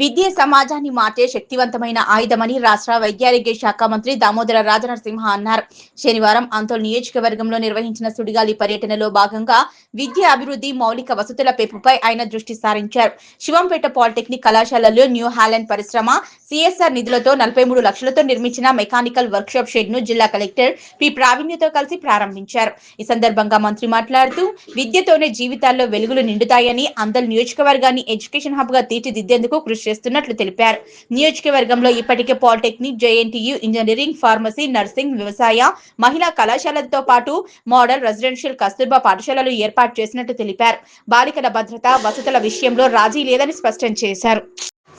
విద్య సమాజాన్ని మార్చే శక్తివంతమైన ఆయుధమని రాష్ట్ర వైద్యారోగ్య శాఖ మంత్రి దామోదర రాజనరసింహ అన్నారు. శనివారం ఆందోళన నియోజకవర్గంలో నిర్వహించిన సుడిగాలి పర్యటనలో భాగంగా విద్య అభివృద్ధి, మౌలిక వసతుల పెంపుపై ఆయన దృష్టి సారించారు. శివంపేట పాలిటెక్నిక్ కళాశాలలో న్యూ హాలెండ్ పరిశ్రమ సిఎస్ఆర్ నిధులతో 43 లక్షలతో నిర్మించిన మెకానికల్ వర్క్షాప్ షెడ్ ను జిల్లా కలెక్టర్ పి ప్రావీణ్యతో కలిసి ప్రారంభించారు. ఈ సందర్భంగా మంత్రి మాట్లాడుతూ విద్యతోనే జీవితాల్లో వెలుగులు నిండుతాయని, ఆందోళన నియోజకవర్గాన్ని ఎడ్యుకేషన్ హబ్ గా తీర్చిదిద్దేందుకు కృషి చేస్తున్నట్లు తెలిపారు. నియోజకవర్గంలో ఇప్పటికే polytechnic, JNTU, engineering, pharmacy, nursing, వ్యవసాయ, మహిళా కళాశాలలతో పాటు మోడల్ రెసిడెన్షియల్ కస్తూర్బా పాఠశాలలు ఏర్పాటు చేసినట్టు తెలిపారు. బాలికల భద్రత, వసతుల విషయంలో రాజీ లేదని స్పష్టం చేశారు.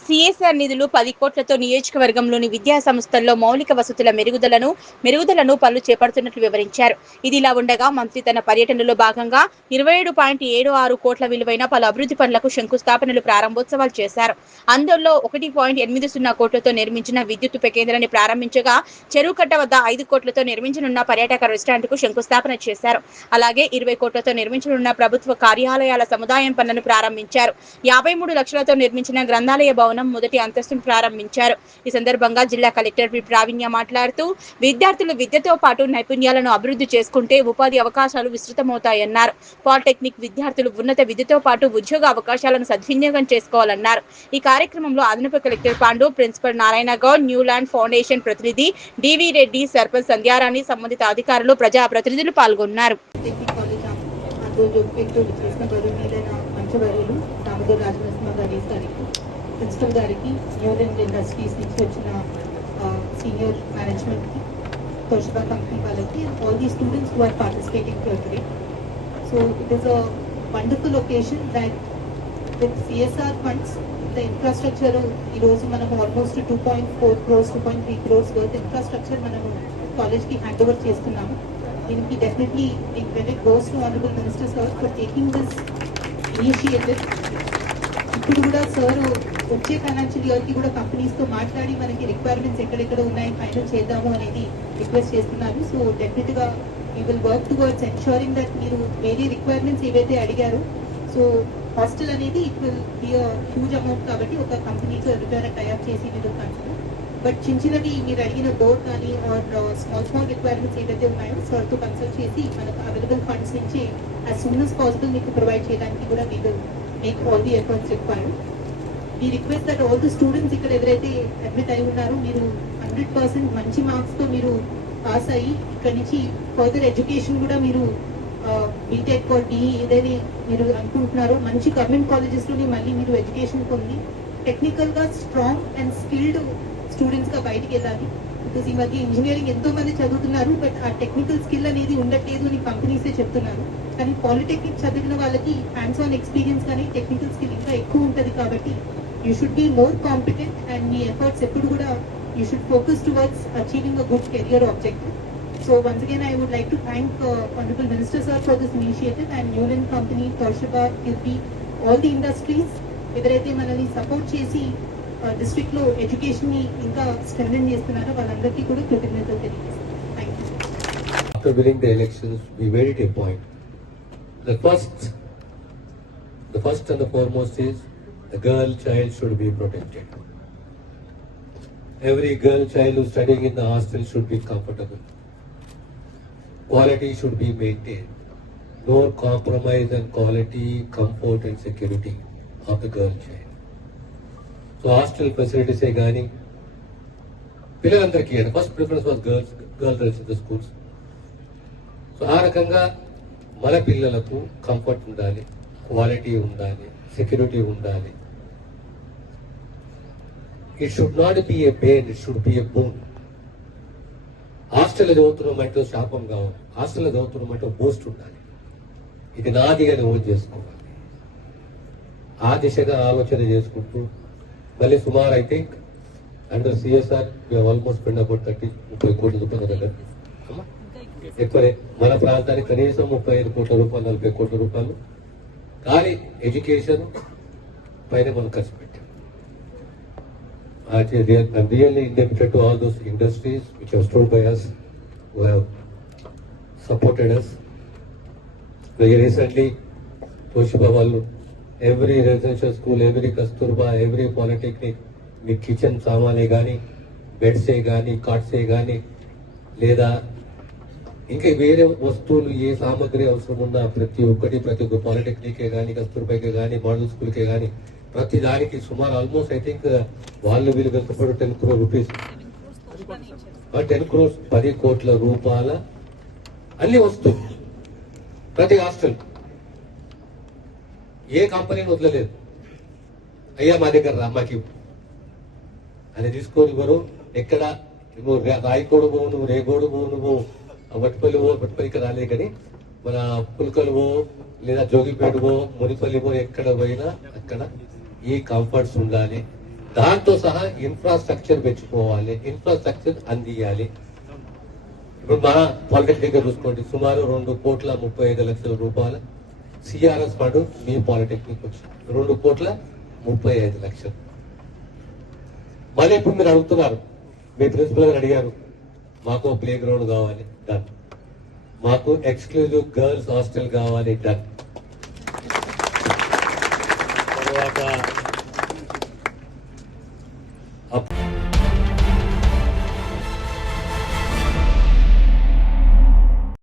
సిఎస్ఆర్ నిధులు 10 కోట్లతో నియోజకవర్గంలోని విద్యా సంస్థల్లో మౌలిక వసతుల మెరుగుదలను పనులు చేపడుతున్నట్లు వివరించారు. ఇదిలా ఉండగా మంత్రి తన పర్యటనలో భాగంగా 27.76 కోట్ల విలువైన పలు అభివృద్ధి పనులకు శంకుస్థాపనలు, ప్రారంభోత్సవాలు చేశారు. అందులో 1.80 కోట్లతో నిర్మించిన విద్యుత్ ఉప కేంద్రాన్ని ప్రారంభించగా, చెరువు కట్ట వద్ద 5 కోట్లతో నిర్మించనున్న పర్యాటక రెస్టారెంట్ కు శంకుస్థాపన చేశారు. అలాగే 20 కోట్లతో నిర్మించనున్న ప్రభుత్వ కార్యాలయాల సముదాయం పనులను ప్రారంభించారు. 53 లక్షలతో నిర్మించిన గ్రంథాలయ భవనం మొదటి అంతస్తును ప్రారంభించారు. ఈ సందర్భంగా జిల్లా కలెక్టర్ పి ప్రావీణ్య మాట్లాడుతూ విద్యార్థులు విద్యతో పాటు నైపుణ్యాలను అభివృద్ధి చేసుకుంటే ఉపాధి అవకాశాలు విస్తృతమవుతాయన్నారు. పాలిటెక్నిక్ విద్యార్థులు ఉన్నత విద్యతో పాటు ఉద్యోగ అవకాశాలను సద్వినియోగం చేసుకోవాలన్నారు. ఈ కార్యక్రమంలో అదనపు collector Pandu, principal Narayana Goud, Newland foundation ప్రతినిధి డివి రెడ్డి, సర్పంచ్ సంధ్యారాణి, సంబంధిత అధికారులు, ప్రజా ప్రతినిధులు పాల్గొన్నారు. ప్రిన్సిపల్ గారికి, న్యూలాండ్ ఇండస్ట్రీస్ నుంచి వచ్చిన సీనియర్ మేనేజ్మెంట్కి, తోషిబా కంపెనీ వాళ్ళకి, all the students who are participating here today. So it is a wonderful occasion that with CSR funds the infrastructure ఈరోజు మనం almost 2.4 crores 2.3 crores worth infrastructure మనము కాలేజ్కి hand over చేస్తున్నాము. దీనికి definitely the credit goes to honourable minister sir for taking this initiative. ఇప్పుడు కూడా sir వచ్చే financial year కి కూడా కంపెనీస్ తో మాట్లాడి మనకి రిక్వైర్మెంట్స్ ఎక్కడెక్కడ ఉన్నాయి ఫైనల్ చేద్దాము అనేది రిక్వెస్ట్ చేస్తున్నారు. సో డెఫినెట్ గా we will work towards ensuring that మీరు వేరే రిక్వైర్మెంట్స్ ఏవైతే అడిగారో, సో హాస్టల్ అనేది it will be a huge amount కాబట్టి ఒక కంపెనీతో ఎవరికైనా టైఅప్ చేసి మీరు కంపెనీ, బట్ చిన్నవి మీరు అడిగిన డోర్ కానీ ఆర్ స్మాల్ రిక్వైర్మెంట్స్ ఏవైతే ఉన్నాయో సార్తో కన్సల్ట్ చేసి మనకు అవైలబుల్ ఫండ్స్ నుంచి యాజ్ సూన్ యాజ్ పాసిబుల్ మీకు ప్రొవైడ్ చేయడానికి కూడా we will make all the efforts required. We request that all the students ఇక్కడ ఎవరైతే అడ్మిట్ అయి ఉన్నారో మీరు 100% మంచి మార్క్స్ తో మీరు పాస్ అయ్యి ఇక్కడ నుంచి ఫర్దర్ ఎడ్యుకేషన్ కూడా మీరు బీటెక్ డిఈ ఏదైనా మీరు అనుకుంటున్నారో మంచి గవర్నమెంట్ కాలేజెస్ లోనే మళ్ళీ మీరు ఎడ్యుకేషన్ పొంది టెక్నికల్ గా స్ట్రాంగ్ అండ్ స్కిల్డ్ స్టూడెంట్స్ గా బయటికి వెళ్ళాలి. బికాస్ ఈ మధ్య ఇంజనీరింగ్ ఎంతో మంది చదువుతున్నారు, బట్ ఆ టెక్నికల్ స్కిల్ అనేది ఉండట్లేదు అని కంపెనీసే చెప్తున్నారు. కానీ పాలిటెక్నిక్ చదివిన వాళ్ళకి హ్యాండ్స్ ఆన్ ఎక్స్పీరియన్స్ కానీ టెక్నికల్ స్కిల్ ఇంకా ఎక్కువ ఉంటుంది కాబట్టి you should be more competent and me efforts ఎప్పుడు కూడా you should focus towards achieving a good career objective. So once again I would like to thank Honorable Minister Sir for this initiative and Newland Company, Toshiba, Kirby, all the industries ఎవరైతే మనల్ని support చేసి district లో education ని ఇంకా strengthen చేస్తున్నారో వాళ్ళందరికీ కూడా కృతజ్ఞతలు తెలియజేస్తాను. Thank you. After winning the elections, we made it a point. The first and the foremost is the girl child should be protected. Every girl child who is studying in the hostel should be comfortable. Quality should be maintained. No compromise on quality, comfort and security of the girl child. So hostel facilities say gani. పిల్లలందరికీ first preference was girls in the schools. So ఆ రకంగా మన పిల్లలకు comfort ఉండాలి, quality ఉండాలి, security ఉండాలి. It should not be A pain, it should be A bone. హాస్టల్లో చదువుతున్నామంటే శాపం కావాలి, హాస్టల్లో చదువుతున్నామంటే బూస్ట్ ఉండాలి. ఇది నాది అని ఓన్ చేసుకోవాలి. ఆ దిశగా ఆలోచన చేసుకుంటూ మళ్ళీ సుమారు I think under CSR almost spend about 30 కోట్ల రూపాయల దగ్గర ఎక్కువనే. మన ప్రాంతానికి కనీసం 35 కోట్ల రూపాయలు, 40 కోట్ల రూపాయలు కానీ ఎడ్యుకేషన్ పైన మనం ఖర్చు పెట్టాం. I'm really indebted to all those industries which have stood by us, who have supported us. Very recently, Toshiba వాళ్ళు every residential school, every Kasturba, every polytechnic మీ కిచెన్ సామానే కానీ, బెడ్సే కానీ, కాట్సే కానీ, లేదా ఇంకా వేరే వస్తువులు ఏ సామాగ్రి అవసరం ఉన్నా ప్రతి ఒక్క పాలిటెక్నికే కానీ, కస్తూర్బాకే కానీ, మోడల్ స్కూల్కే కానీ ప్రతి దానికి సుమారు ఆల్మోస్ట్ ఐ థింక్ వాళ్ళు వీళ్ళు కష్టపడి 10 crore రూపీస్, 10 crores 10 కోట్ల రూపాయల అన్ని వస్తువులు ప్రతి హాస్టల్. ఏ కంపెనీని వదలలేదు. అయ్యా మా దగ్గర రా మాకు అని తీసుకొని ఇవ్వరు. ఎక్కడ నువ్వు రాయకోడు పోవు, నువ్వు రేగోడు పోవు, నువ్వు వట్పల్లి పో, వట్పల్లికి రాలేదు కానీ మన పుల్కలు పో, లేదా జోగిపేట పో, మునిపల్లి పో, ఎక్కడ పోయినా అక్కడ ఈ కంఫర్ట్స్ ఉండాలి. దాంతో సహా ఇన్ఫ్రాస్ట్రక్చర్ పెంచుకోవాలి, ఇన్ఫ్రాస్ట్రక్చర్ అందియాలి. ఇప్పుడు మా పాలిటెక్నిక్ దగ్గర చూసుకోండి, సుమారు 2,35 రూపాయల సిఆర్ఎస్ ఫండ్ మీ పాలిటెక్నిక్ వచ్చింది. 2,35 మళ్ళీ ఇప్పుడు మీరు అడుగుతున్నారు, మీ ప్రిన్సిపల్ గారు అడిగారు, మాకు ప్లే గ్రౌండ్ కావాలి, డన్. మాకు ఎక్స్క్లూజివ్ గర్ల్స్ హాస్టల్ కావాలి, డన్.